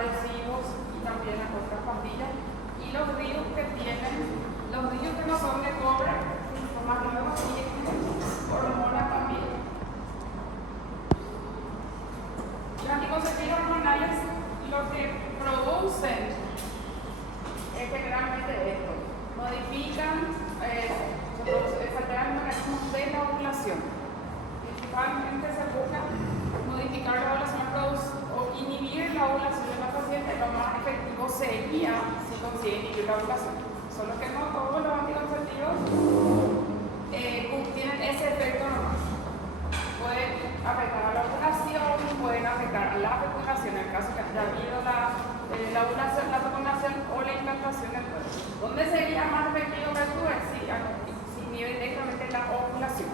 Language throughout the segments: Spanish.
adhesivos y también otras pastillas. Y los ríos que no son de cobre, son más nuevos y tienen hormonas también. Los anticonceptivos hormonales lo que producen es generalmente esto: modifican, se alteran los mecanismos de la ovulación. Principalmente se busca modificar la ovulación o inhibir la ovulación de la paciente. Lo más efectivo sería si consigue inhibir la ovulación. Solo que no todos los anticonceptivos tienen ese efecto normal. Pueden afectar a la ovulación, pueden afectar a la fecundación, en el caso que haya habido la ovulación, la fecundación o la implantación del cuerpo. ¿Dónde sería más efectivo que actúe? Si inhibe directamente la ovulación.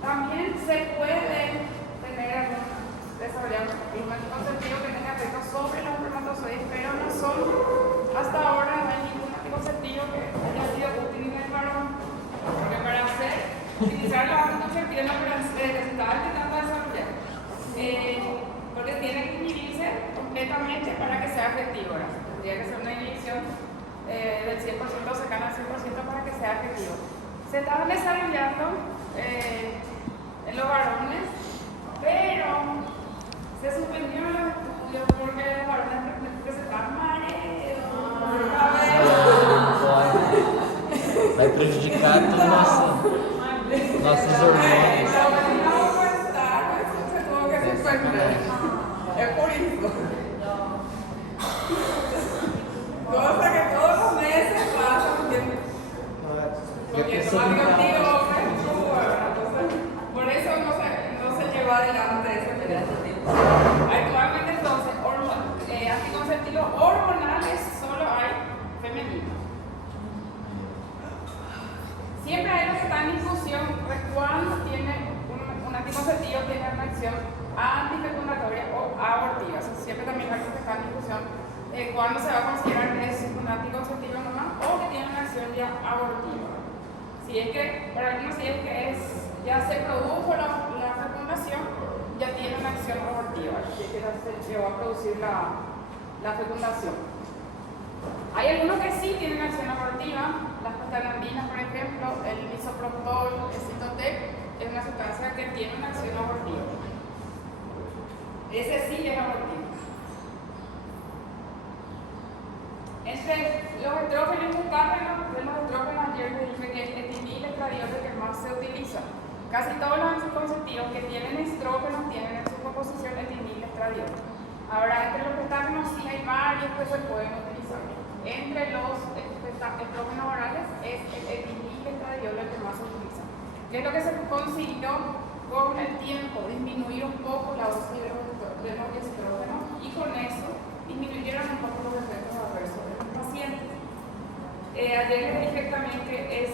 También se puede desarrollar un anticonceptivo que tenga efectos sobre los espermatozoides, pero no son, hasta ahora no hay ningún anticonceptivo que haya sido útil en el varón, porque para utilizar los anticonceptivos no se estaba intentando desarrollar, porque tiene que inhibirse completamente para que sea efectivo. Tendría que ser una inhibición del 100%, cercana al 100% para que sea efectivo. Se estaba desarrollando en los varones, pero se suspendieron los estudios porque los varones presentaban mareos, vai prejudicar todos nossos hormônios. Se tuvo que suspender. Es por eso. Cosa que todos los meses pasan porque tomar contigo, por eso no se lleva adelante ese medicamento. Actualmente entonces anticonceptivos hormonales solo hay femeninos. Siempre hay los que están en discusión de cuándo tiene un anticonceptivo tiene una acción antifecundatoria o abortiva. O sea, siempre también hay los que están en discusión de cuándo se va a considerar que es un anticonceptivo normal o que tiene una acción ya abortiva. Si es que, para algunos, ya se produjo la fecundación, ya tiene una acción abortiva, que ya se llevó a producir la fecundación. Hay algunos que sí tienen acción abortiva, las prostaglandinas, por ejemplo, el misoprostol, el Cytotec, es una sustancia que tiene una acción abortiva. Ese sí es abortivo. Entre los estrógenos ayer les dije que el etilil estradiol es el que más se utiliza. Casi todos los anticonceptivos que tienen estrógenos tienen en su composición etilil estradiol. Ahora, entre los estrógenos sí hay varios que se pueden utilizar. Entre los estrógenos orales es el etilil estradiol el que más se utiliza. ¿Qué es lo que se consiguió con el tiempo? Disminuir un poco la dosis de los estrógenos y con eso disminuyeron un poco los efectos adversos de los pacientes. Ayer les dije también que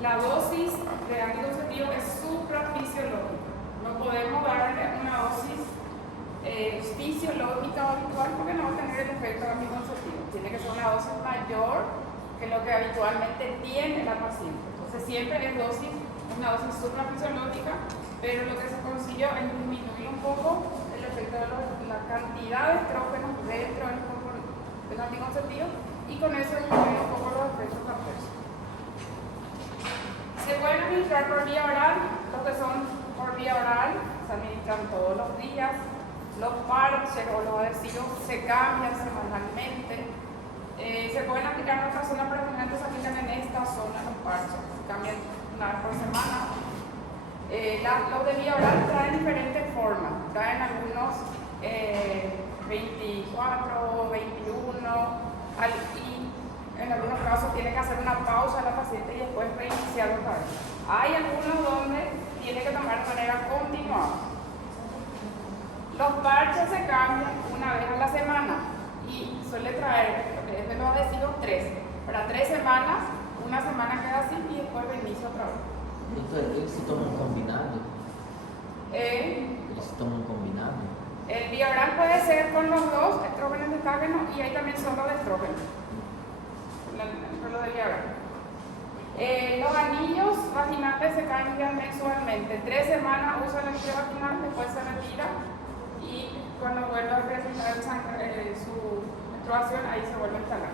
la dosis de anticonceptivo es suprafisiológica. No podemos darle una dosis fisiológica o habitual porque no va a tener el efecto anticonceptivo. Tiene que ser una dosis mayor que lo que habitualmente tiene la paciente. Entonces siempre es una dosis suprafisiológica, pero lo que se consiguió es disminuir un poco el efecto de la cantidad de estrógenos dentro del anticonceptivo y con eso disminuir un poco los efectos adversos. Se pueden administrar por vía oral, los que son por vía oral se administran todos los días. Los parches o los adhesivos se cambian semanalmente. Se pueden aplicar en otras zonas, pero generalmente se aplican en esta zona los parches. Se cambian una vez por semana. Los de vía oral traen diferentes formas. Traen algunos 24, 21 y en algunos casos tiene que hacer una pausa a la paciente y después reiniciar otra vez. Hay algunos donde tiene que tomar de manera continuada. Los parches se cambian una vez a la semana y suele traer, lo que es de los adhesivos, 3. Para 3 semanas, una semana queda así y después reinicia otra vez. Entonces, ¿eles se tomam combinado? ¿Eles se toman combinado? El Bioral puede ser con los dos, estrógenos y estrógenos, y hay también solo de estrógenos. Lo de Bioral. Los anillos vaginales se cambian mensualmente. 3 semanas usa el anillo vaginal, después se retira y cuando vuelve a presentar su menstruación, ahí se vuelve a instalar.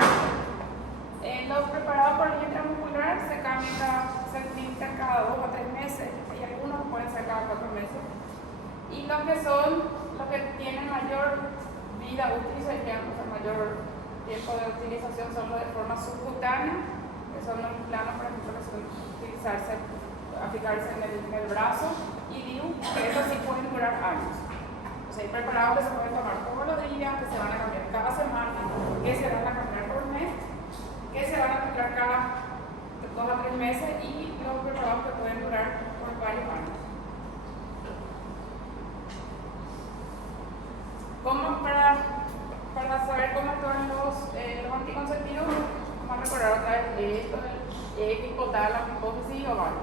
En los preparados por línea intramuscular se administran cada 2 o 3 meses, y algunos pueden ser cada 4 meses. Y los que tienen mayor vida útil, mayor tiempo de utilización, son los de forma subcutánea, que son los planos, por ejemplo, que suelen aplicarse en el brazo, y DIU, que eso sí pueden durar años. O sea, hay preparados que se pueden tomar todos los días, que se van a cambiar cada semana, que se van a cambiar por mes, que se van a aplicar cada 2 a 3 meses, y los preparados que pueden durar por varios años. Para saber cómo actúan los anticonceptivos, vamos a recordar otra vez esto del hipotálamo, hipófisis y ovario.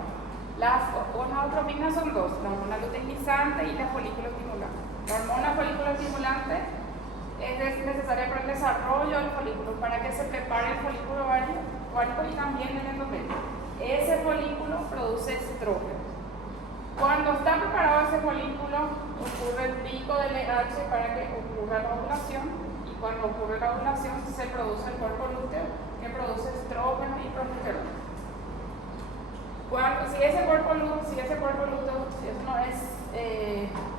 Las gonadotropinas son 2, la hormona luteinizante y la folículo estimulante. La hormona folículo estimulante es necesaria para el desarrollo del folículo, para que se prepare el folículo ovárico y también el endometrio. Ese folículo produce estrógeno. Cuando está preparado ese folículo, ocurre el pico del LH para que ocurra la ovulación, y cuando ocurre la ovulación se produce el cuerpo lúteo, que produce estrógeno y progesterona. Si ese cuerpo lúteo, si eso no es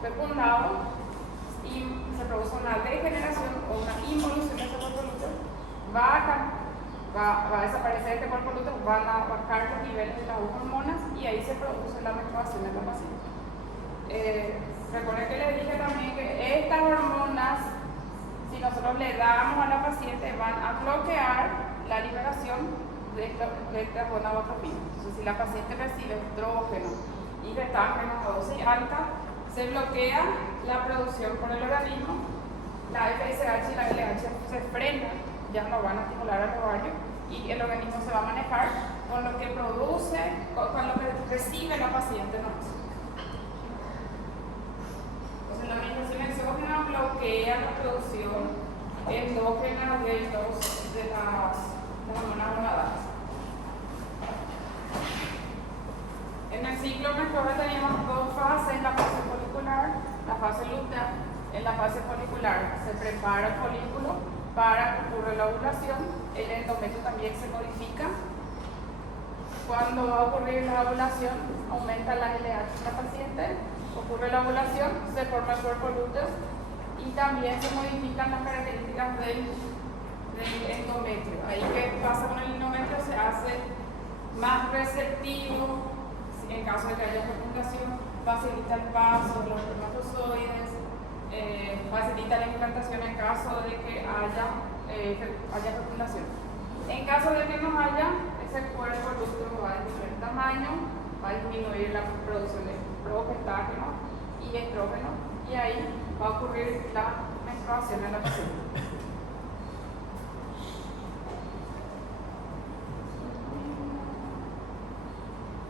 fecundado y se produce una degeneración o una involución de ese cuerpo lúteo, va a desaparecer este cuerpo lúteo, van a bajar los niveles de las hormonas y ahí se produce la menstruación en la paciente. Recuerden que les dije también que estas hormonas, si nosotros le damos a la paciente, van a bloquear la liberación de esta gonadotropina. Entonces, si la paciente recibe estrógeno y gestágeno a dosis alta, se bloquea la producción por el organismo, la FSH y la LH se frenan, ya no van a estimular al ovario, y el organismo se va a manejar con lo que produce, con lo que recibe la paciente. Entonces, la menstruación exógena bloquea la producción endógena de las hormonas gonadales. En el ciclo menstrual tenemos 2 fases: la fase folicular, la fase lútea. En la fase folicular se prepara el folículo para que ocurra la ovulación, el endometrio también se modifica. Cuando va a ocurrir la ovulación, aumenta la LH de la paciente, ocurre la ovulación, se forma el cuerpo lúteo y también se modifican las características del endometrio. Ahí, ¿qué pasa con el endometrio? Se hace más receptivo en caso de que haya fecundación, facilita el paso de los espermatozoides, facilita la implantación en caso de que haya fecundación. En caso de que no haya, ese cuerpo lúteo va a disminuir el tamaño, va a disminuir la producción de progestágeno y estrógeno, y ahí va a ocurrir la menstruación en la paciente.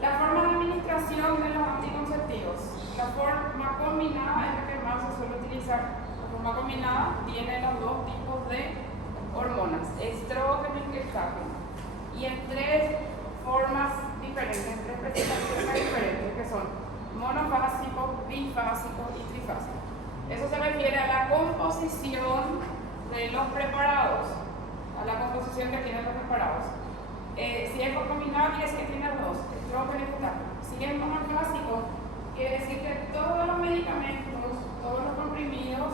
La forma de administración de los anticonceptivos. La forma combinada es la que más se suele utilizar. La forma combinada tiene los 2 tipos de hormonas, estrógeno y gestágeno, y en 3 formas diferentes, en 3 presentaciones diferentes, que son monofásico, bifásico y trifásico. Eso se refiere a la composición de los preparados, a la composición que tienen los preparados. Si es por combinado, quiere decir que tiene 2, estrógeno y gestágeno. Si es monofásico, quiere decir que todos los medicamentos, todos los comprimidos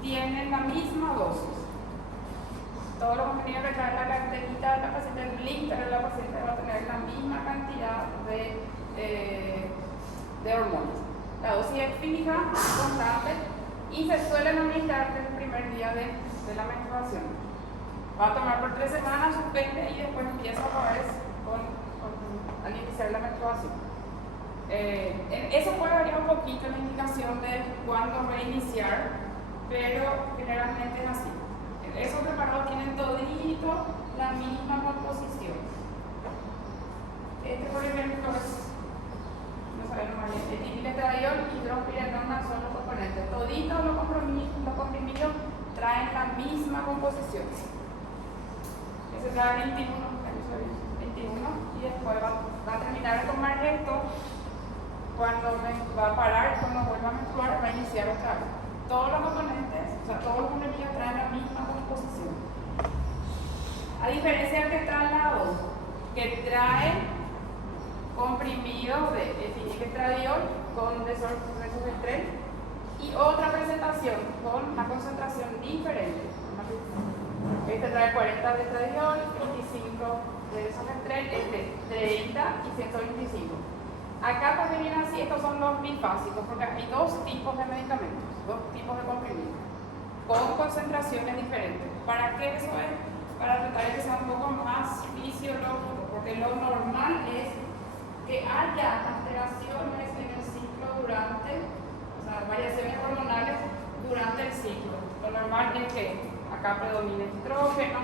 tienen la misma dosis. Todos los comprimidos que traen la carterita de la paciente, el blister de la paciente, va a tener la misma cantidad de hormonas. La dosis es fija, constante, y se suelen administrar desde el primer día de la menstruación. Va a tomar por 3 semanas, suspende y después empieza otra vez al iniciar la menstruación. Eso puede variar un poquito en la indicación de cuándo reiniciar, pero generalmente es así. Esos preparados tienen todito la misma composición. Por ejemplo, no sabemos más bien, etilmetradiol y hidrospirenona son los componentes. Toditos los comprimidos traen la misma composición. Ese trae 21, y después va a terminar de tomar esto. Cuando va a parar, cuando vuelva a menstruar, va a iniciar otra vez. Todos los componentes concentración. A diferencia del que trae la 2, que trae comprimido de etiniletradiol con desogestrel y otra presentación con una concentración diferente. Este trae 40 de estradiol, 25 de desogestrel, este 30 y 125. Acá porque viene así, estos son los bifásicos, porque hay dos tipos de medicamentos, dos tipos de comprimidos, con concentraciones diferentes. ¿Para qué eso es? Para tratar de que sea un poco más fisiológico, porque lo normal es que haya alteraciones en el ciclo durante, o sea, variaciones hormonales durante el ciclo. Lo normal es que acá predomine estrógeno,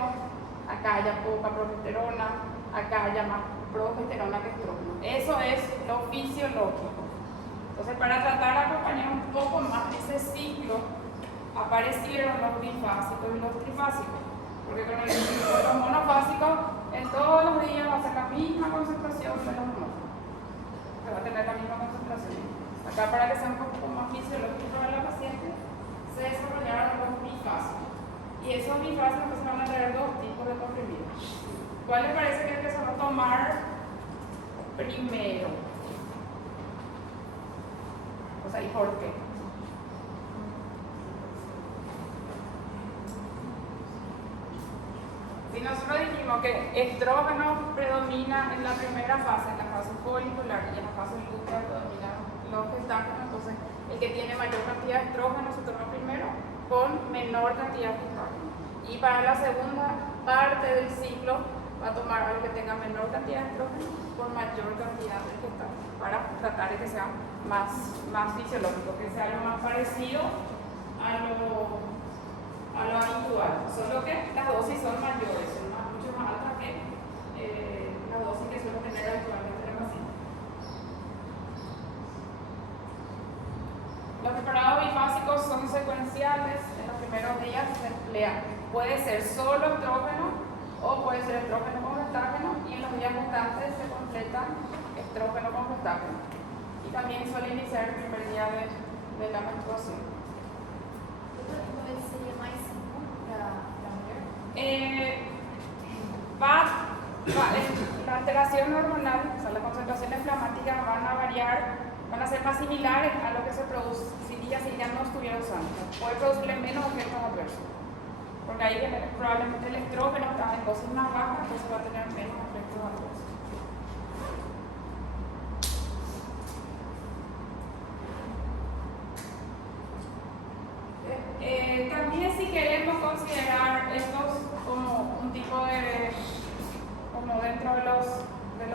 acá haya poca progesterona, acá haya más progesterona que estrógeno. Eso es lo fisiológico. Entonces, para tratar de acompañar un poco más ese ciclo, aparecieron los bifásicos y los trifásicos. Porque con los monofásicos, en todos los días va a ser la misma concentración de los hormonas. Va a tener la misma concentración. Acá, para que sea un poco más fisiológico para la paciente, se desarrollaron los bifásicos. Y esos bifásicos se van a traer dos tipos de comprimidos. ¿Cuál les parece que empezamos a tomar primero? O sea, ¿y por qué? Si nosotros dijimos que estrógeno predomina en la primera fase, en la fase folicular, y en la fase lútea predominan los gestágenos, entonces el que tiene mayor cantidad de estrógeno se toma primero con menor cantidad de gestágeno. Y para la segunda parte del ciclo va a tomar algo que tenga menor cantidad de estrógeno con mayor cantidad de gestágeno, para tratar de que sea más fisiológico, que sea lo más parecido a lo habitual, solo que las dosis son mayores, son mucho más altas que las dosis que suele tener habitualmente la paciente. Los preparados bifásicos son secuenciales. En los primeros días se emplea, puede ser solo estrógeno o puede ser estrógeno con gestágeno, y en los días restantes se completa estrógeno con gestágeno. Y también suele iniciar el primer día de la menstruación. La alteración hormonal, o sea, las concentraciones inflamatorias van a variar, van a ser más similares a lo que se produciría si ya no estuviera usando. Puede producirle menos efectos adversos, porque ahí probablemente el estrógeno está en dosis más bajas, entonces va a tener menos efectos adversos. También, si queremos considerar estos como un tipo de, como dentro de los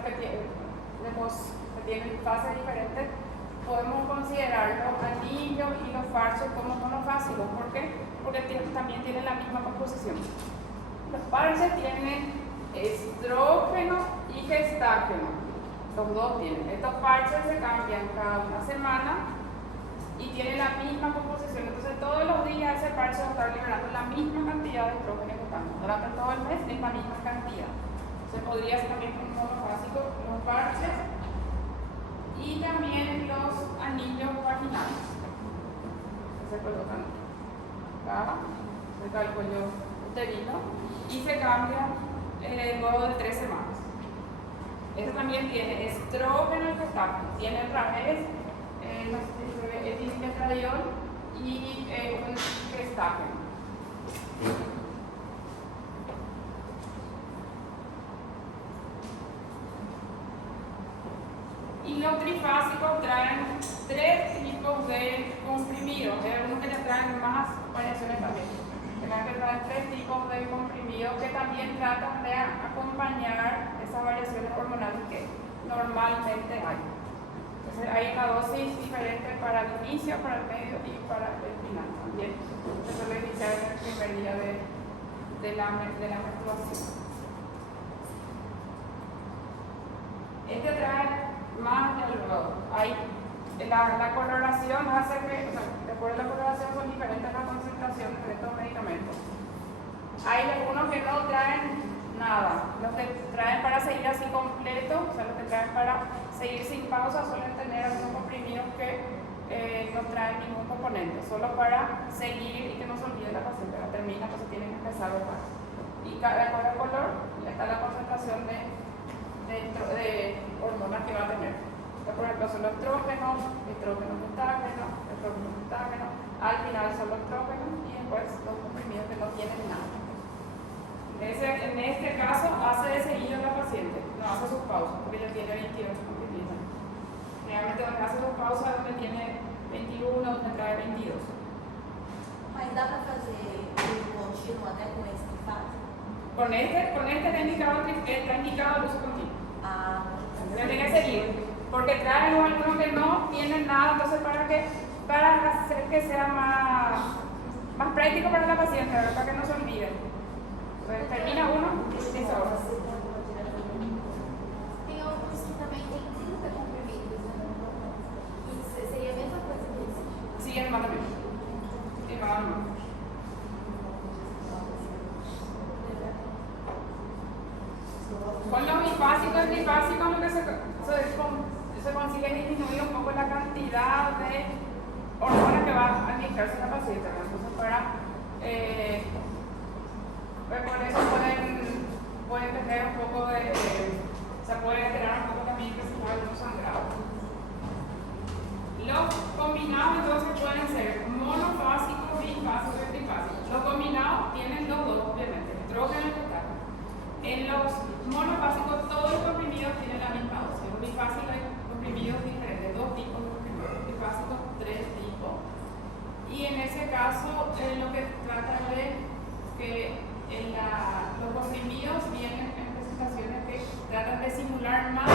que tienen fases diferentes, podemos considerar los anillos y los parches como monofásicos. ¿Por qué? Porque también tienen la misma composición. Los parches tienen estrógeno y gestágeno, los dos tienen. Estos parches se cambian cada una semana y tiene la misma composición. Entonces, todos los días ese parche va a estar liberando la misma cantidad de estrógeno que estamos. Durante todo el mes es la misma cantidad. Se podría hacer también un monofásico, los parches y también los anillos vaginales que se colocan acá, cerca del cuello uterino, y se cambian luego de 3 semanas. Este también tiene estrógeno y gestágeno. Tiene otra vez etiniletradiol y un gestágeno. Y los trifásicos traen 3 tipos de comprimidos. Hay algunos que ya traen más variaciones también. Que traen 3 tipos de comprimidos que también tratan de acompañar esas variaciones hormonales que normalmente hay. Entonces hay una dosis diferente para el inicio, para el medio y para el final también. Se suele iniciar en el primer día de la menstruación. Este trae más de luego. La correlación hace que, o sea, de acuerdo a la correlación, son diferentes las concentraciones de estos medicamentos. Hay algunos que no traen nada. Los que traen para seguir así completo, o sea, los que traen para seguir sin pausa, suelen tener algunos comprimidos que no traen ningún componente, solo para seguir y que no se olvide la paciente. La termina, entonces tienen que empezar a usar. Y de acuerdo al color está la concentración de hormonas que va a tener. Por ejemplo, son los estrógenos, gestágenos, al final son los estrógenos y después los comprimidos que no tienen nada. En este caso hace de seguido la paciente, no hace sus pausas, porque ella tiene 28 comprimidos. Realmente donde hace sus pausas donde tiene 21, donde trae 22. Mas dá para fazer contínuo até com esse que faz? Con este está indicado el uso continuo. Ah, Se tiene que seguir, porque traen algunos que no tienen nada, entonces para hacer que sea más práctico para la paciente, ¿verdad? Para que no se olvide. Entonces, termina uno y dice ahora. tem alguns que também tem 30 comprimidos, né? E seria a mesma coisa que esse? Sí, es más también. Sí, más. Con los bifásicos, el trifásico lo que se consigue es disminuir un poco la cantidad de hormonas que va a administrarse en la paciente, ¿verdad? Entonces pues con eso pueden tener un poco de, se puede generar un poco también que se llama algunos sangrados. Los combinados entonces pueden ser monofásicos, bifásicos y trifásicos. Los combinados tienen los dos, obviamente, estrógeno y gestágeno. En los monofásicos todos los comprimidos tienen la misma dosis. Los bifásicos hay comprimidos diferentes, dos tipos de comprimidos, bifásicos, tres tipos. Y en ese caso lo que trata de que los comprimidos vienen en presentaciones que tratan de simular más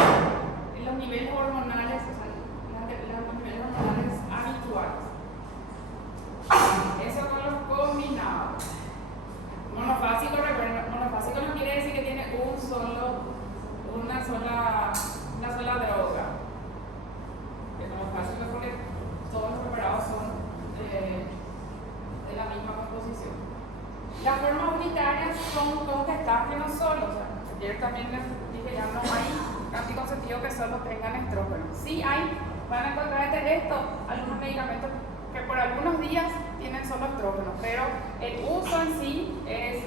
los niveles hormonales, o sea, los niveles hormonales habituales. Eso con los combinados. Monofásico, recuerden, monofásico no quiere decir que tiene una sola droga. El monofásico es porque todos los preparados son de la misma composición. Las formas unitarias son con gestágenos solos. O sea, ayer también les dije ya no hay anticonceptivos que solo tengan estrógeno. Sí hay, van a encontrar algunos medicamentos que por algunos días tienen solo estrógeno, pero el uso en sí es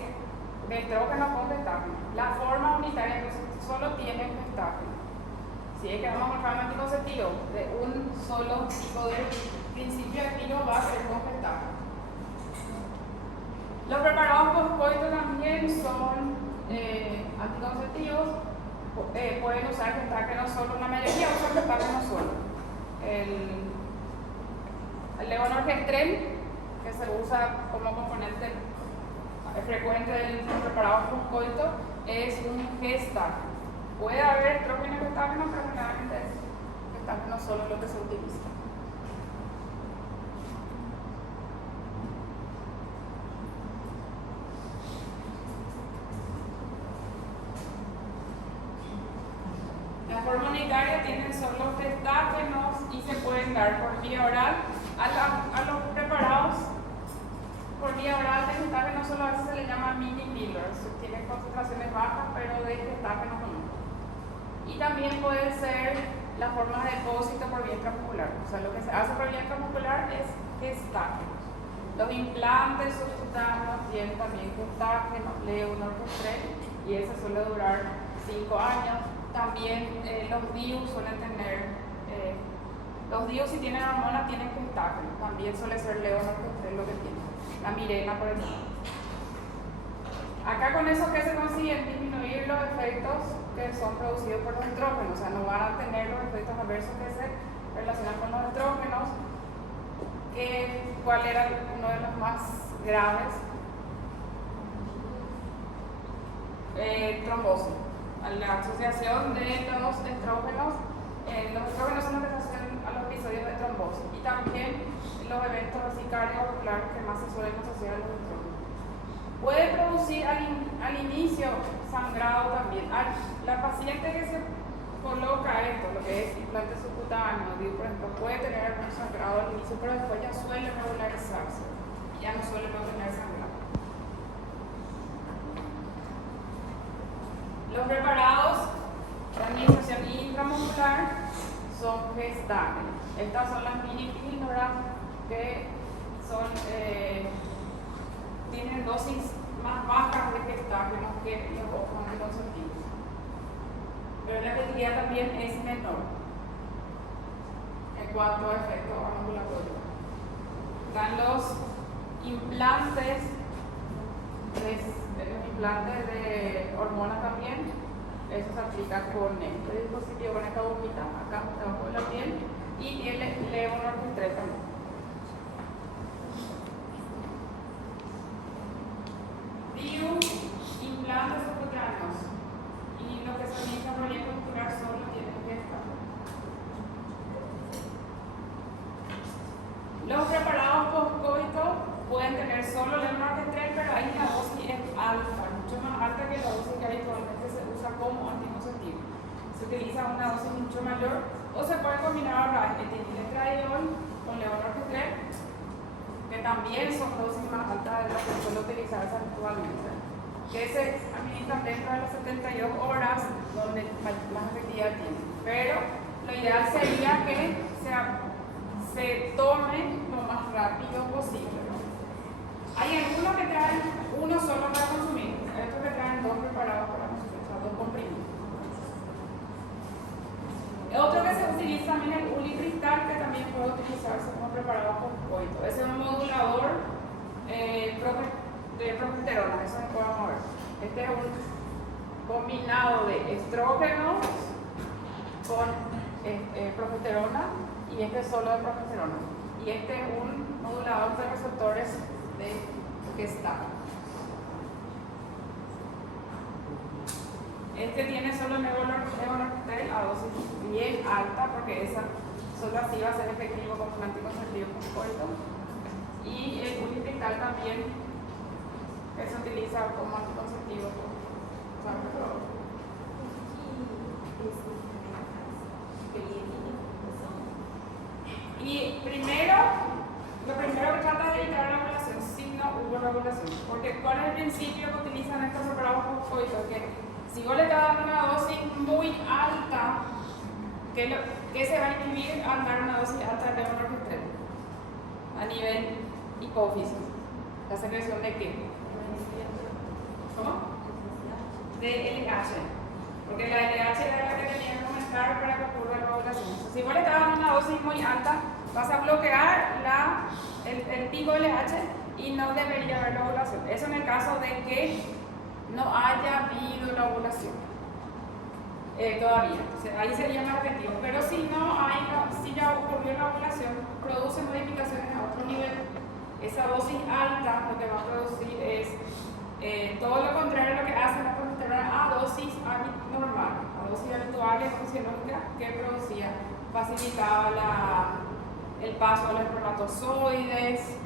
de estrógeno con gestágeno. La forma unitaria entonces solo tiene gestágeno. Si es que vamos a buscar un anticonceptivo de un solo tipo de principio activo, va a ser con gestágeno. Los preparados postcoito también son anticonceptivos, pueden usar gestágeno solo, la mayoría usan gestágeno solo. El levonorgestrel, que se usa como componente frecuente del preparado postcoito, es un gestágeno. Puede haber estrógeno y gestágeno, pero generalmente es gestágeno solo lo que se utiliza. La forma unitaria tienen solo gestágenos y se pueden dar por vía oral. A los preparados por vía oral de gestágeno solo a veces se le llama mini pillars, tienen concentraciones bajas pero de gestágeno no. Y también puede ser la forma de depósito por vía intramuscular. O sea, lo que se hace por vía intramuscular es gestágenos. Los implantes subcutáneos tienen también gestágenos, levonorgestrel, y eso suele durar 5 años. También los DIU suelen tener, los DIU si tienen hormonas tienen gestágeno, también suele ser levonorgestrel lo que tiene, la Mirena por ejemplo. Acá con eso que se consiguen disminuir los efectos que son producidos por los estrógenos, o sea, no van a tener los efectos adversos que se relacionan con los estrógenos. ¿Cuál era uno de los más graves? Trombosis. La asociación de los estrógenos son los que asocian a los episodios de trombosis y también los eventos así cardiovasculares que más se suelen asociar a los estrógenos. Puede producir al inicio sangrado también. La paciente que se coloca esto, lo que es implante subcutáneo, por ejemplo, puede tener algún sangrado al inicio, pero después ya suele regularizarse, ya no suele no tener sangrado. Los preparados de administración intramuscular son gestágenos. Estas son las mini píldoras que son, tienen dosis más bajas de gestágeno que los otros anticonceptivos. Pero la efectividad también es menor en cuanto a efecto ambulatorio. Están los implantes de hormonas también. Eso se aplica con este dispositivo, con esta bombita acá debajo de la piel, y el levonorgestrel también. Virus, implantes subcutáneos y lo que se inicia por vía cultural solo tienen que estar. Los preparados post-coito pueden tener solo levonorgestrel, pero ahí la dosis es alta, mucho más alta que la dosis que habitualmente se usa como anticonceptivo. Se utiliza una dosis mucho mayor, o se puede combinar ahora etiniletradiol con levonorgestrel, que también son dosis más altas de las que suele utilizarse actualmente, que se administran dentro de las 72 horas donde más efectividad tiene. Pero lo ideal sería que se tome lo más rápido posible, ¿no? Hay algunos que traen uno solo para consumir, estos que traen dos preparados para consumir, o sea, dos comprimidos. Otro que se utiliza también es el ulicristal, que también puede utilizarse como preparado post-coito. Ese es un modulador de progesterona, eso se puede mover. Este es un combinado de estrógenos con progesterona, y este es solo de progesterona. Y este es un modulador de receptores de gestágeno. Este tiene solo levonorgestrel a dosis bien alta, porque esa solo así va a ser efectivo como un anticonceptivo post-coito. Y el ulicristal también se utiliza como anticonceptivo post-coito. Y lo primero que trata de evitar la ovulación, si no hubo regulación. Porque ¿cuál es el principio que utilizan estos preparados post-coito? Que si vos le estás dando una dosis muy alta, ¿qué se va a inhibir al dar una dosis alta de levonorgestrel? A nivel hipófisis. ¿La secreción de qué? ¿Cómo? De LH. Porque la LH era la que tenía que aumentar para que ocurra la ovulación. Si vos le estás dando una dosis muy alta, vas a bloquear el pico LH y no debería haber la ovulación. Eso en el caso de que no haya habido la ovulación todavía. Entonces, ahí sería más efectivo. Pero si ya ocurrió la ovulación, produce modificaciones a otro nivel. Esa dosis alta lo que va a producir es todo lo contrario a lo que hace la progesterona a dosis normal, a dosis habituales fisiológicas que producía, facilitaba el paso a los espermatozoides,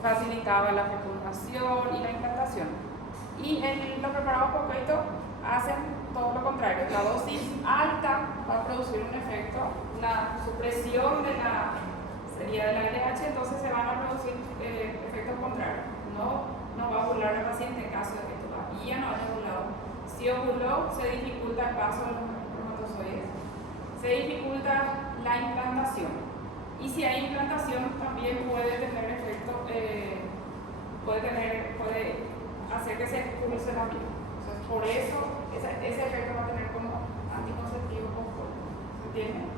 facilitaba la fecundación y la implantación. Y los preparados post-coito hacen todo lo contrario. La dosis alta va a producir un efecto, la supresión de la LH, entonces se van a producir efectos contrarios. No va a ovular la paciente en caso de que todavía no haya ovulado. Si ovuló, se dificulta el paso de los espermatozoides, se dificulta la implantación. Y si hay implantación, también puede tener efecto, puede hacer que se expulse la vida. Entonces, por eso, ese efecto va a tener como anticonceptivo post-coito. ¿Se entiende?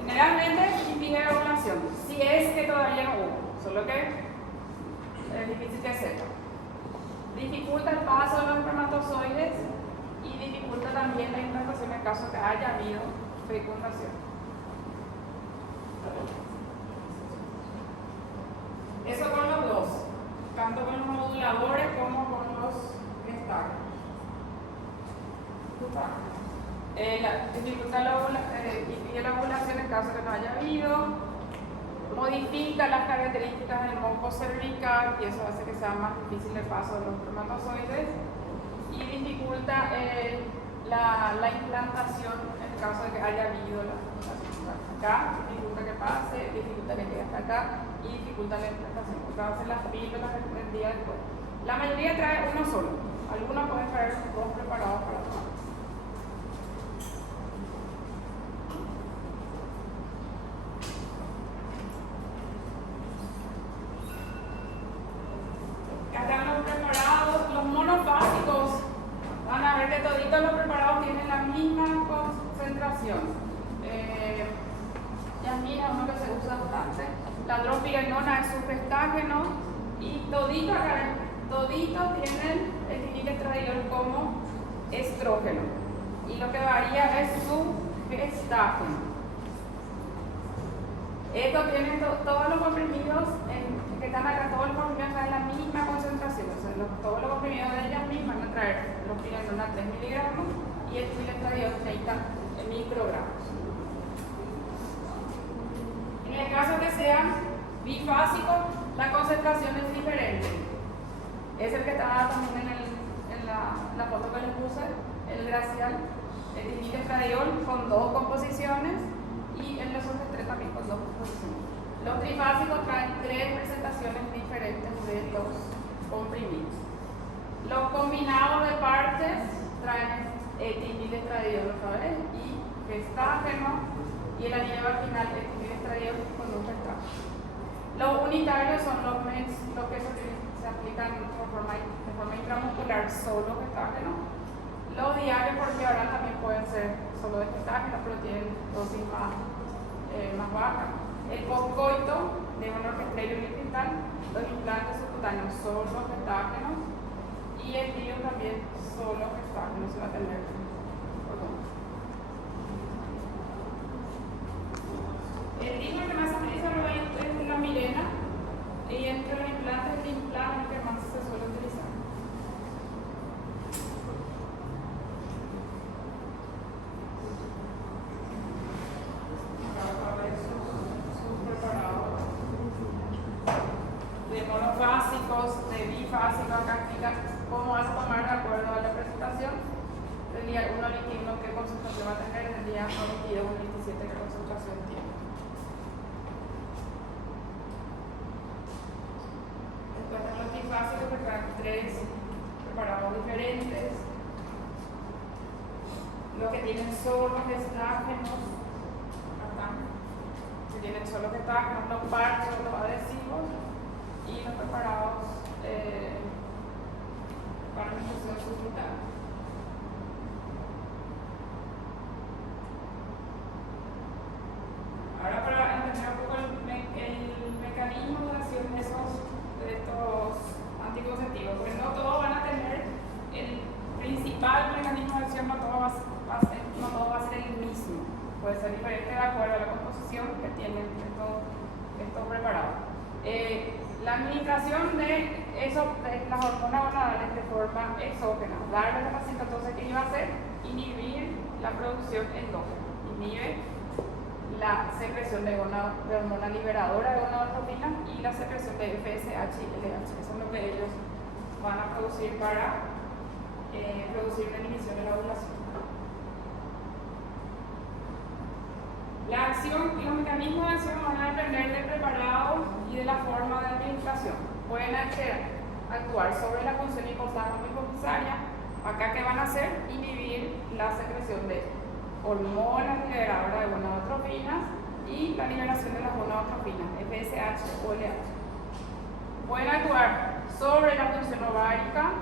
Generalmente impide la ovulación, si es que todavía no hubo, solo que es difícil que sepa. Dificulta el paso de los espermatozoides y dificulta también la implantación en caso que haya habido fecundación. Eso con los dos, tanto con los moduladores como con los gestágenos. Dificulta impide la ovulación en caso que no haya habido, modifica las características del monco cervical y eso hace que sea más difícil el paso de los espermatozoides, y dificulta la implantación en caso de que haya habido la fecundación. Acá dificulta que pase, dificulta que llegue hasta acá y dificulta la implantación. Acá hacen las píldoras el día después. La mayoría trae uno solo, algunos pueden traer dos preparados para tomar. toditos los preparados tienen la misma concentración. Yasmina es uno que se usa bastante. La dropirenona es sugestágeno y toditos tienen etinilestradiol como estrógeno. Y lo que varía es su gestágeno. Esto tienen todos los comprimidos que están acá, todos los comprimidos traen la misma concentración. O sea, todos los comprimidos de ellas mismas van a traer los dropirenona 3 miligramos y el etinilestradiol 30 microgramos. En el caso que sean bifásicos, la concentración es diferente. Es el que estaba también en la foto que les puse, el glacial, el etinilestradiol con 2 composiciones y el lesomestrel también con 2 composiciones. Los trifásicos traen 3 presentaciones diferentes de los comprimidos. Los combinados de partes traen etinilestradiol otra vez y gestágeno y el anillo vaginal etinilestradiol con un gestágeno. Los unitarios son los MEDs, los que se aplican de forma intramuscular solo gestágeno. Los diarios porque ahora también pueden ser solo de gestágeno, pero tienen dosis más bajas. El postcoito de un orquestrero unipital, los implantes subcutáneos solo gestágenos y el DIU también solo gestágeno se va a tener. El DIU que más se utiliza es la Mirena y entre los implantes el implante es el que más se suele utilizar. Monofásicos, de bifásicos, acá explica cmo vas a tomar de acuerdo a la presentación del día 1 al 21 qué concentración va a tener, del día 1 al 22 al 27 qué concentración tiene. Después están los bifásicos que traen 3 preparados diferentes, los que tienen solo gestágenos, acá, que tienen solo gestágenos, los parches, los adhesivos y los preparados para administración subcutánea. Ahora para entender un poco el mecanismo de acción de estos anticonceptivos, porque no todos van a tener el principal mecanismo de acción, no todo va a ser el mismo, puede ser diferente de acuerdo a la composición que tienen estos preparados. La administración de las hormonas gonadales de forma exógena, darle a la paciente entonces ¿qué iba a hacer? Inhibir la producción endógena, inhibe la secreción de hormona liberadora de gonadotropina y la secreción de FSH y LH. Eso es lo que ellos van a producir para producir una inhibición de la ovulación. La acción y los mecanismos de acción van a depender del preparado y de la forma de administración. Pueden actuar sobre la función hipotálamo hipofisaria. Acá, ¿qué van a hacer? Inhibir la secreción de hormonas liberadoras de gonadotropinas y la liberación de las gonadotropinas, FSH o LH. Pueden actuar sobre la función ovárica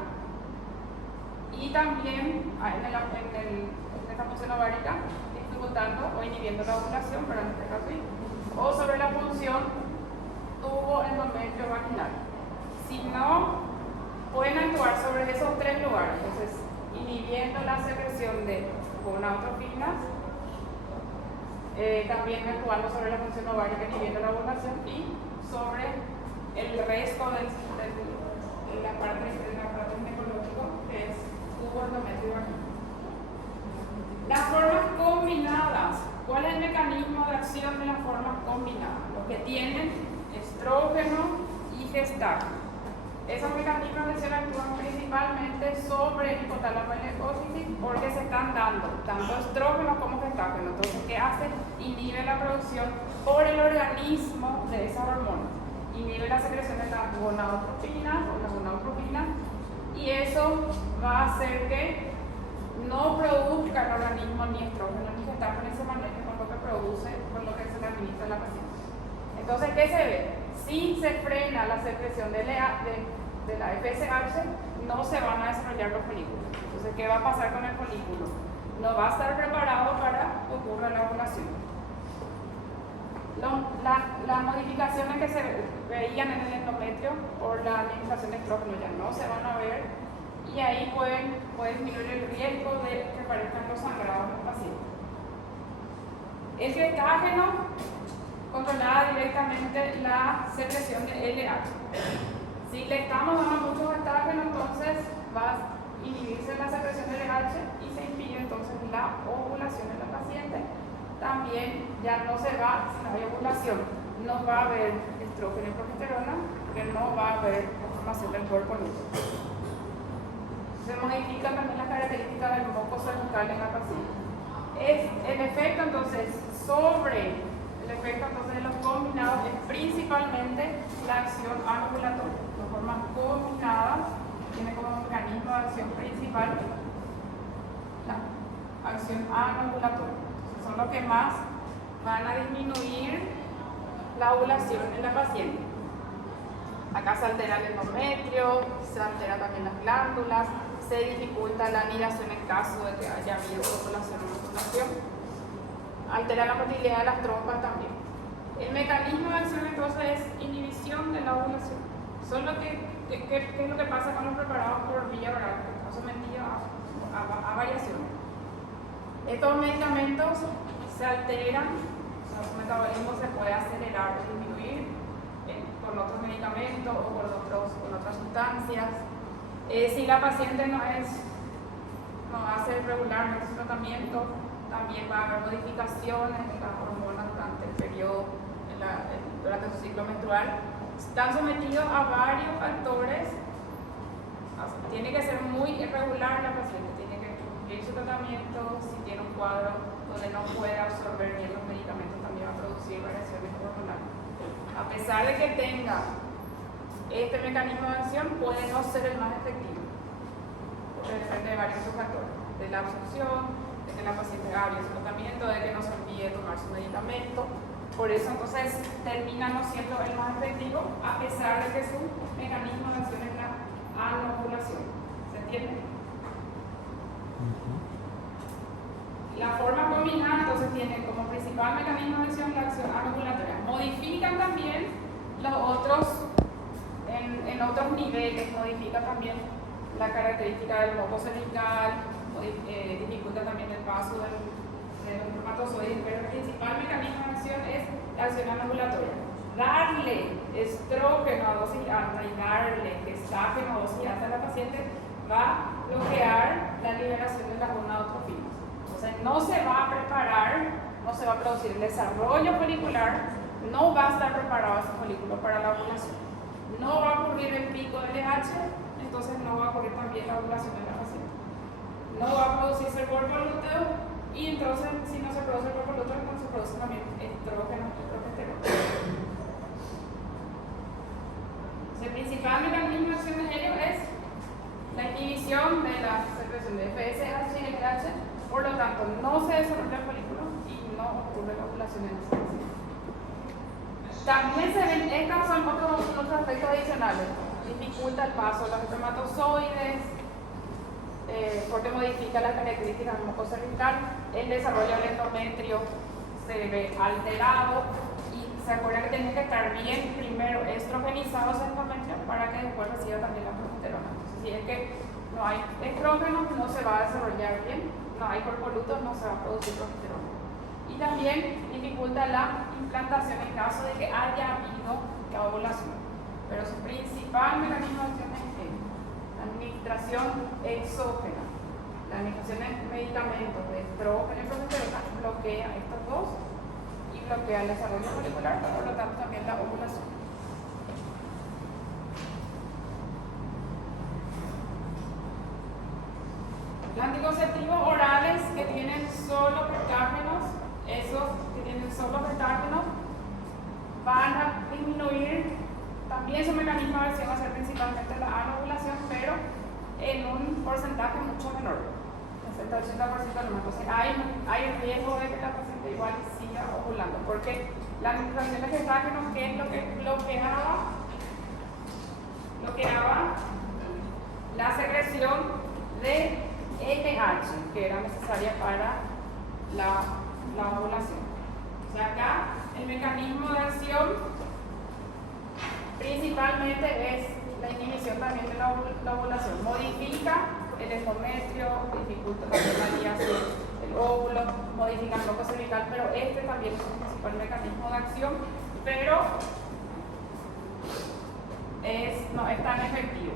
y también en esta función ovárica dificultando o inhibiendo la ovulación, pero en este caso o sobre la función tubo endometrio vaginal. Si no, pueden actuar sobre esos 3 lugares, entonces inhibiendo la secreción de gonadotropinas, también actuando sobre la función ovárica inhibiendo la ovulación y sobre el resto de la parte ginecológico que es tubo endometrio vaginal. Las formas combinadas. ¿Cuál es el mecanismo de acción de las formas combinadas? Los que tienen estrógeno y gestágeno. Esos mecanismos de acción actúan principalmente sobre el hipotálamo y la hipófisis porque se están dando tanto estrógeno como gestágeno. Entonces, ¿qué hace? Inhibe la producción por el organismo de esas hormonas. Inhibe la secreción de las gonadotropinas o las gonadotropinas y eso va a hacer que no produzca el organismo ni estrógeno ni gestágeno y se maneje con lo que produce, con lo que se le administra a la paciente. Entonces, ¿qué se ve? Si se frena la secreción de de la FSH no se van a desarrollar los folículos. Entonces, ¿qué va a pasar con el folículo? No va a estar preparado para que ocurra la ovulación. Las modificaciones que se veían en el endometrio por la administración de estrógeno ya no se van a ver, y ahí puede disminuir el riesgo de que aparezcan los sangrados en el paciente. El glucágeno controlaba directamente la secreción de LH. Si le estamos dando mucho gestágeno, entonces va a inhibirse la secreción de LH y se impide entonces la ovulación en la paciente. También ya no se va, si no hay ovulación, no va a haber estrógeno y progesterona, porque no va a haber formación del cuerpo lúteo. Se modifican también las características del moco cervical en la paciente. Es el efecto entonces de los combinados es principalmente la acción anovulatoria. Las formas combinadas tiene como mecanismo de acción principal la acción anovulatoria. Son los que más van a disminuir la ovulación en la paciente. Acá se altera el endometrio, se altera también las glándulas, se dificulta la anidación en caso de que haya habido ovulación o no ovulación, altera la motilidad de las trompas también. El mecanismo de acción entonces es inhibición de la ovulación. ¿Qué es lo que pasa con los preparados por vía oral? Que están sometidos a variaciones. Estos medicamentos se alteran, su metabolismo se puede acelerar o disminuir con otros medicamentos o con otras sustancias. Si la paciente no hace regularmente su tratamiento, también va a haber modificaciones de las hormonas durante el periodo, durante su ciclo menstrual. Están sometidos a varios factores. Tiene que ser muy irregular la paciente, tiene que cumplir su tratamiento. Si tiene un cuadro donde no puede absorber bien los medicamentos, también va a producir variaciones hormonales. A pesar de que tenga este mecanismo de acción, puede no ser el más efectivo, porque depende de varios factores, de la absorción, de que la paciente haga bien su tratamiento, de que no se olvide tomar su medicamento. Por eso entonces termina no siendo el más efectivo, a pesar de que su mecanismo de acción es la anovulación. ¿Se entiende? La forma combinada entonces tiene como principal mecanismo de acción la acción anovulatoria. Modifican también los otros, en otros niveles, modifica también la característica del moco cervical, dificulta también el paso de los espermatozoides, pero el principal mecanismo de acción es la acción anovulatoria. Darle estrógeno a dosis alta y darle gestágeno a dosis alta a la paciente va a bloquear la liberación de las gonadotrofinas. Entonces no se va a preparar, no se va a producir el desarrollo folicular, no va a estar preparado ese folículo para la ovulación. No va a ocurrir el pico del LH, entonces no va a ocurrir también la ovulación de la paciente. No va a producirse el cuerpo lúteo, y entonces si no se produce el cuerpo lúteo, no se produce también estrógeno y progesterona. El principal mecanismo de acción de helio es la inhibición de la secreción de FSH y LH, por lo tanto no se desarrolla el folículo y no ocurre la ovulación en ese paciente. También se ven, estos son otros aspectos adicionales. Dificulta el paso de los espermatozoides, porque modifica las características del moco cervical, el desarrollo del endometrio se ve alterado, y se acuerda que tiene que estar bien primero estrogenizado ese endometrio para que después reciba también la progesterona. Entonces, si es que no hay estrógeno, no se va a desarrollar bien, no hay cuerpo lúteo, no se va a producir progesterona. Y también dificulta la implantación en caso de que haya habido la ovulación. Pero su principal mecanismo de acción es la administración exógena. La administración de medicamentos de estrógeno y progesterona bloquea estos dos y bloquea el desarrollo folicular, por lo tanto también la ovulación. Los anticonceptivos orales que tienen solo gestágenos, esos que tienen solo gestágenos, van a disminuir también su mecanismo de acción, va a ser principalmente la anovulación, pero en un porcentaje mucho menor, 60-80% menor. Entonces hay riesgo de que la paciente igual siga ovulando, porque la administración de gestágenos, que es lo que bloqueaba la secreción de LH, que era necesaria para la ovulación. O sea, acá el mecanismo de acción principalmente es la inhibición también de la ovulación. Modifica el endometrio, dificulta también la ligación del óvulo, modifica el bloco cervical, pero este también es el principal mecanismo de acción, pero no es tan efectivo.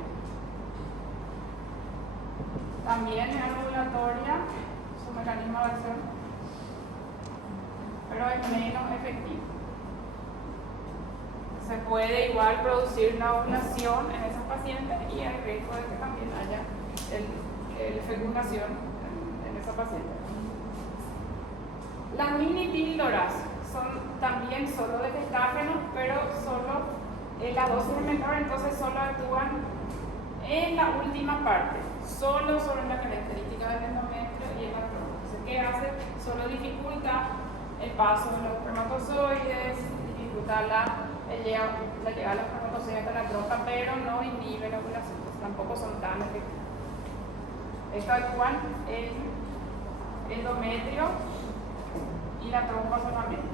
También es ovulatoria, su mecanismo de acción, pero es menos efectivo. Se puede igual producir una ovulación en esos pacientes y hay riesgo de que también haya fecundación en esa paciente. Las mini píldoras son también solo de gestágeno, pero solo la dosis es menor, entonces solo actúan en la última parte, solo sobre la característica del endometrio y el trompa. Entonces, ¿qué hace? Solo dificulta el paso de los espermatozoides, dificulta la llegada de los espermatozoides hasta la trompa, pero no inhibe la ovulación, entonces tampoco son tan efectivos. Esto actúan en endometrio y la trompa solamente.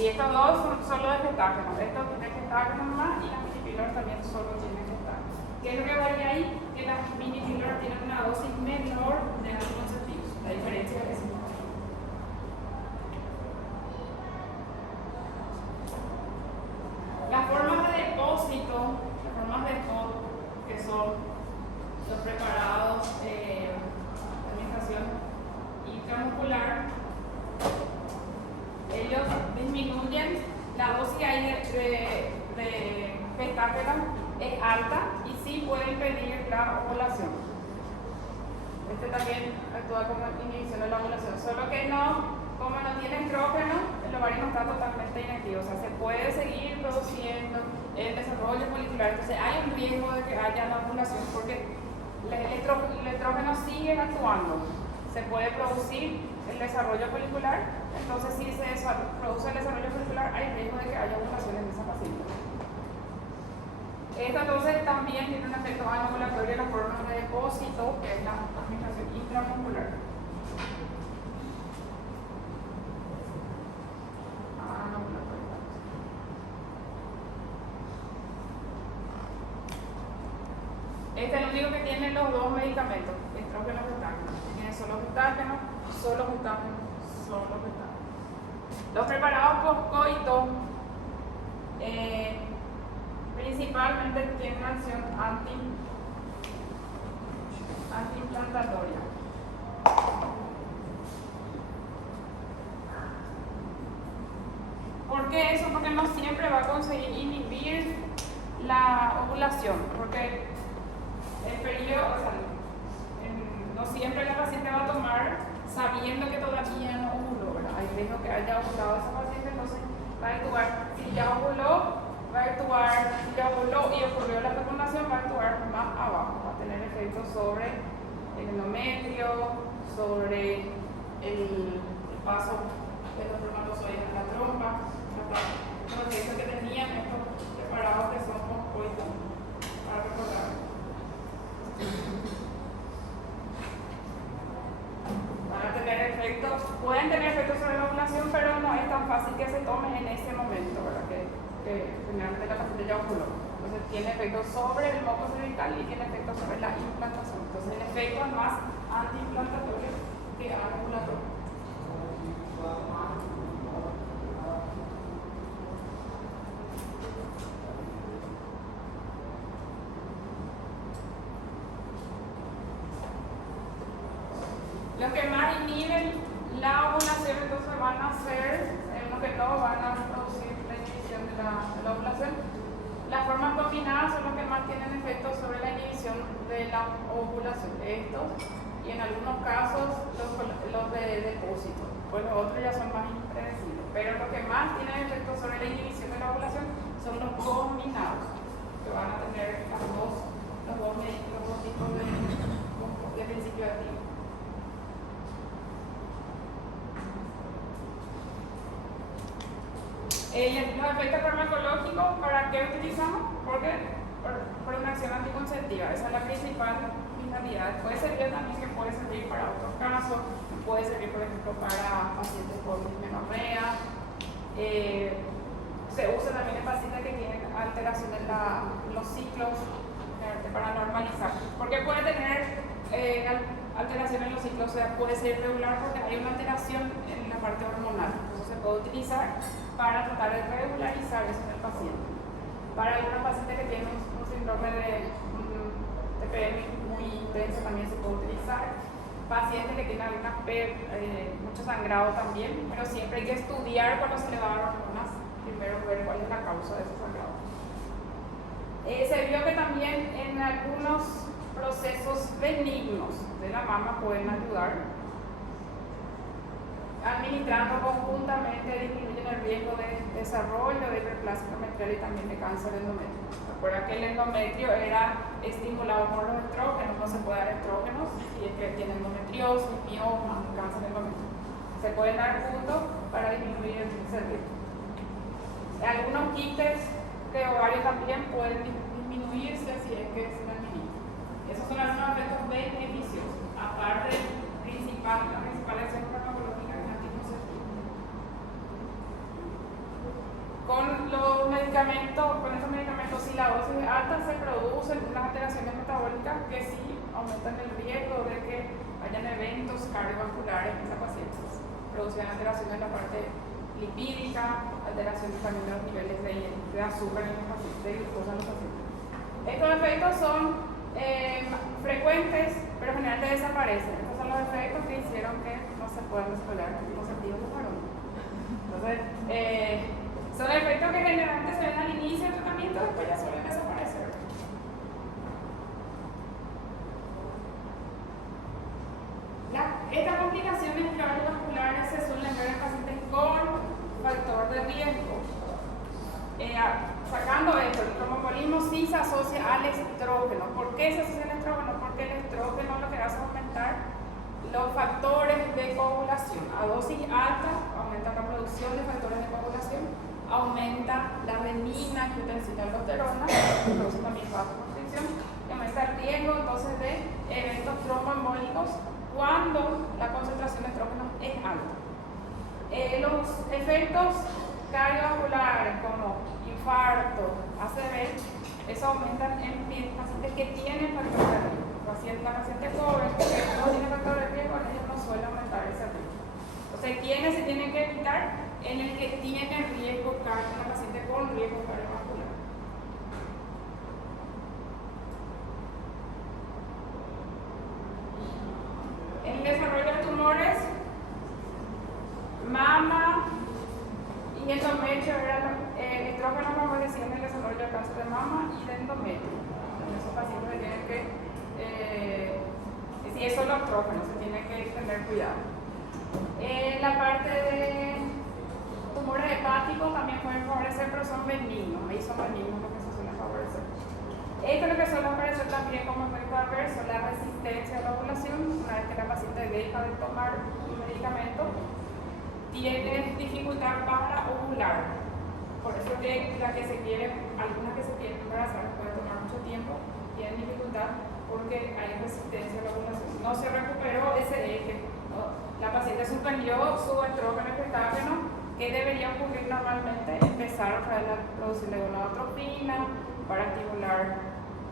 Y estos dos son solo de gestágeno. Estos tienen gestágeno más y las minipíldoras también solo tienen gestágeno. ¿Qué es lo que varía ahí? Que las minipíldoras tienen una dosis menor de anticonceptivos. La diferencia es esa. Las formas de depósito, las formas de POD, que son los preparados de administración intramuscular, ellos disminuyen la dosis de gestágeno, es alta y sí puede impedir la ovulación. Este también actúa como inhibición de la ovulación, solo que no, como no tiene estrógeno, el ovario no está totalmente inactivo, o sea, se puede seguir produciendo el desarrollo folicular, entonces hay un riesgo de que haya la ovulación porque el estrógeno sigue actuando, se puede producir el desarrollo folicular, entonces si se produce el desarrollo folicular hay riesgo de que haya ovulación en esa paciente. Esta entonces también tiene un efecto anovulatorio en la forma de depósito, que es la administración intramuscular. Este es el único que tiene los dos medicamentos, estrógeno y gestágeno. Tiene solo gestágeno, solo gestágeno, solo gestágeno. Los preparados postcoito principalmente tienen acción antiinflamatoria. ¿Por qué eso? Porque no siempre va a conseguir inhibir la ovulación, porque el periodo, o sea, no siempre la paciente va a tomar sabiendo que todavía no ovuló, ¿verdad? Hay riesgo que haya ovulado esa paciente, entonces va a actuar, si ya ovuló, va a actuar, si ya ovuló y ocurrió la fecundación, va a actuar más abajo, va a tener efectos sobre el endometrio, sobre el paso de los espermatozoides en la trompa, los efectos que tenían estos preparados que son postcoito, para recordar. Van a tener efectos, pueden tener efectos sobre la ovulación, pero no es tan fácil que se tomen en ese momento, ¿verdad? Que generalmente la paciente ya ovuló. Entonces tiene efectos sobre el moco cervical y tiene efectos sobre la implantación. Entonces el efecto es más antiimplantatorio que anovulatorio. Los que más inhiben la ovulación entonces van a ser los que no van a producir la inhibición de la ovulación. Las formas combinadas son los que más tienen efectos sobre la inhibición de la ovulación. Estos y en algunos casos los de depósito. Pues los otros ya son más impredecibles. Pero los que más tienen efectos sobre la inhibición de la ovulación son los combinados, que van a tener los dos tipos de principio activo. Los efectos farmacológicos, ¿para qué utilizamos? Porque por una acción anticonceptiva, esa es la principal finalidad. Puede servir también, que puede servir para otros casos, puede servir por ejemplo para pacientes con dismenorrea, se usa también en pacientes que tienen alteraciones en los ciclos para normalizar. ¿Por qué puede tener alteración en los ciclos? O sea, puede ser irregular porque hay una alteración en la parte hormonal. Entonces se puede utilizar para tratar de regularizar eso en el paciente. Para algunos pacientes que tienen un síndrome de TPM muy intenso también se puede utilizar. Pacientes que tienen algunas mucho sangrado también, pero siempre hay que estudiar cuando se le va a dar hormonas, primero ver cuál es la causa de ese sangrado. Se vio que también en algunos procesos benignos de la mama pueden ayudar. Administrando conjuntamente disminuyen el riesgo de desarrollo de hiperplasia endometrial y también de cáncer endometrio. Recuerda que el endometrio era estimulado por los estrógenos, no se puede dar estrógenos si es que tiene endometriosis, mioma, cáncer endometrio. Se pueden dar juntos para disminuir ese riesgo. Algunos quites de ovario también pueden disminuirse si es que se administra. Esos son algunos efectos beneficiosos, aparte la principal acción farmacológica es anticonceptiva. Con los medicamentos, con estos medicamentos, si la dosis es alta, se producen unas alteraciones metabólicas que sí aumentan el riesgo de que hayan eventos cardiovasculares en esa paciente. Producen alteraciones en la parte lipídica, alteraciones también de los niveles de azúcar en los pacientes, de glucosa en los pacientes. Estos efectos son frecuentes, pero generalmente desaparecen. Estos son los efectos que hicieron que no se puedan desarrollar anticonceptivos de varón. Entonces, son efectos que generalmente se ven al inicio del tratamiento, después ya suelen desaparecer. Estas complicaciones cardiovasculares se suelen ver en pacientes con factor de riesgo. Sacando esto, el tromboembolismo sí se asocia al estrógeno. ¿Por qué se asocia al estrógeno? Porque el estrógeno lo que hace es aumentar los factores de coagulación. A dosis alta aumenta la producción de factores de coagulación, aumenta la renina, angiotensina, aldosterona, produce también vasoconstricción y aumenta el riesgo entonces de eventos tromboembólicos cuando la concentración de estrógeno es alta. Los efectos cardiovasculares como infarto, ACV, eso aumentan en pacientes que tienen factor de riesgo. La paciente joven que no tiene factor de riesgo, en ellos no suele aumentar ese riesgo. Entonces, ¿quiénes se tienen que evitar? En el que tiene riesgo cardiovascular, una paciente con riesgo cardiovascular. En el desarrollo de tumores, mama y endometrio, el estrógeno favorecía en el desarrollo del cáncer de mama y de endometrio. En esos pacientes se tienen que, si eso es los estrógenos, se tiene que tener cuidado. La parte de tumores hepáticos también pueden favorecer, pero son benignos, ahí son benignos los que se suelen favorecer. Esto es lo que suele aparecer también como efecto adverso, la resistencia a la ovulación. Una vez que la paciente deja de tomar un medicamento, tiene dificultad para ovular. Por eso que la que se quiere, algunas que se quieren embarazar, puede tomar mucho tiempo, tienen dificultad porque hay resistencia a la ovulación. No se recuperó ese eje, ¿no? La paciente suspendió su estrógeno y gestágeno, que debería ocurrir normalmente, empezar otra vez la producción de gonadotropina para estimular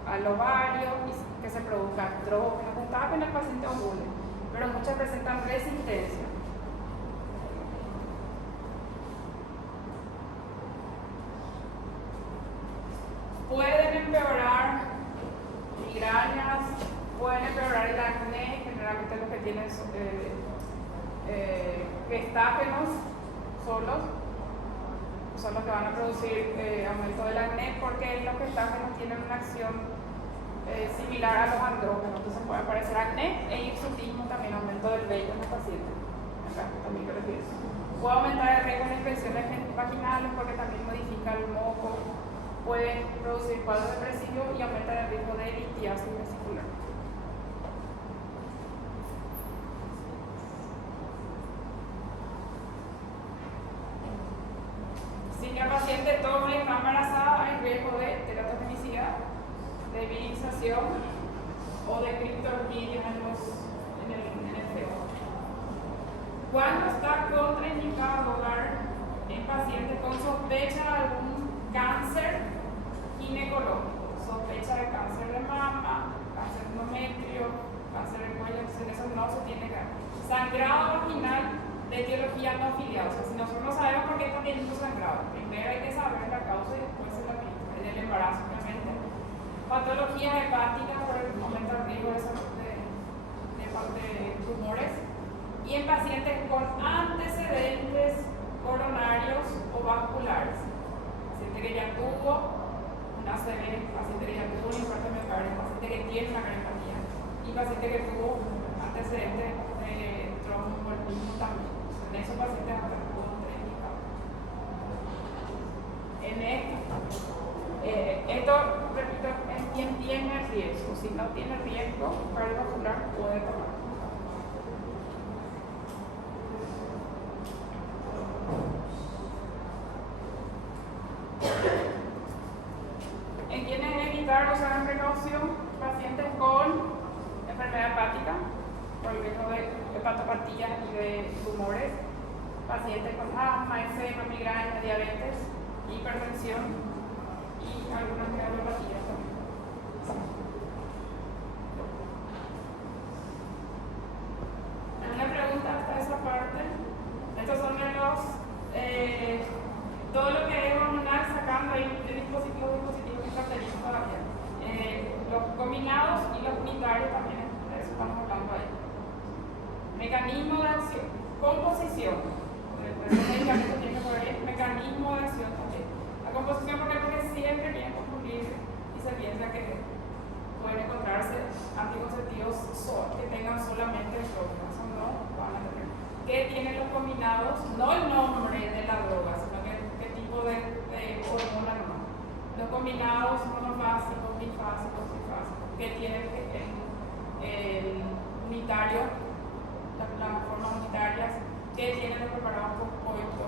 al ovario y que se produzca estrógeno, gestágeno, el paciente ovule, pero muchas presentan resistencia. Pueden empeorar migrañas, pueden empeorar el acné, generalmente los que tienen gestágenos solos son los que van a producir aumento del acné, porque los gestágenos tienen una acción similar a los andrógenos, entonces puede aparecer acné e hirsutismo, también aumento del vello en los pacientes. Acá también puede aumentar el riesgo de infecciones vaginales porque también modifica el moco, puede producir cuadros depresivos y aumenta el riesgo de litiasis vesicular. Si la o de criptorquidia en el feto. Cuando está contraindicado dar en pacientes con sospecha de algún cáncer ginecológico, sospecha de cáncer de mama, cáncer de endometrio, cáncer de cuello, entonces eso no se tiene que dar. Sangrado vaginal de etiología no filial, o sea, si nosotros no sabemos por qué está teniendo sangrado, primero hay que saber la causa y después se la aplica, en el embarazo obviamente. Patología hepática por el aumento del riesgo de tumores, y en pacientes con antecedentes coronarios o vasculares, paciente que ya tuvo una ACV, paciente que ya tuvo un infarto miocardio, paciente que tiene una cardiopatía y paciente que tuvo antecedentes de tromboembolismo también. En esos pacientes hasta contraindicado. En esto, repito, es quien tiene riesgo. Si no tiene riesgo cardiovascular, puede tomar. En quienes evitar usar en precaución, pacientes con enfermedad hepática, por el riesgo de hepatopatía y de tumores, pacientes con asma, eczema, migraña, diabetes, hipertensión y algunas neuropatías también. ¿Alguna pregunta hasta esa parte? Estos son todo lo que es hormonal sacando ahí de dispositivos que caracterizan todavía. Los combinados y los unitarios también, de eso estamos hablando ahí. Mecanismo de acción, composición. Después el medicamento tiene que ver mecanismo de acción también. La composición, porque siempre viene confundir y se piensa que pueden encontrarse anticonceptivos que tengan solamente estrógeno. Eso no van a tener. ¿Qué tienen los combinados? No el nombre de la droga, sino qué tipo de hormona no. Los combinados monofásicos, bifásicos, trifásicos, que tienen el unitario, las formas unitarias, que tienen los preparados poscoito,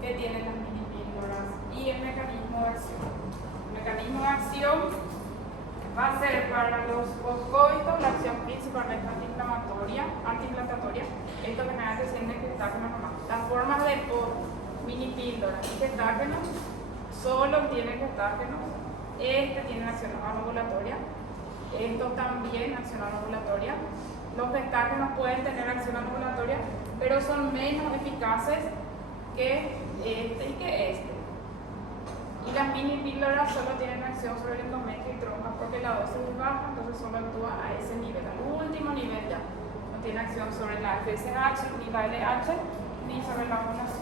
que tienen las mini píldoras y el mecanismo de acción. El mecanismo de acción va a ser para los poscoitos la acción principalmente antiinflamatoria, esto que me hace siente gestágeno nomás. Las formas de mini píldoras y gestágeno solo tienen gestágeno, este tiene acción anovulatoria, estos también acción anovulatoria. Los gestágenos pueden tener acción anovulatoria, pero son menos eficaces que este y que este. Y las mini píldoras solo tienen acción sobre el endometrio y trompas porque la dosis es baja, entonces solo actúa a ese nivel, al último nivel ya. No tiene acción sobre la FSH, ni la LH, ni sobre la ovulación.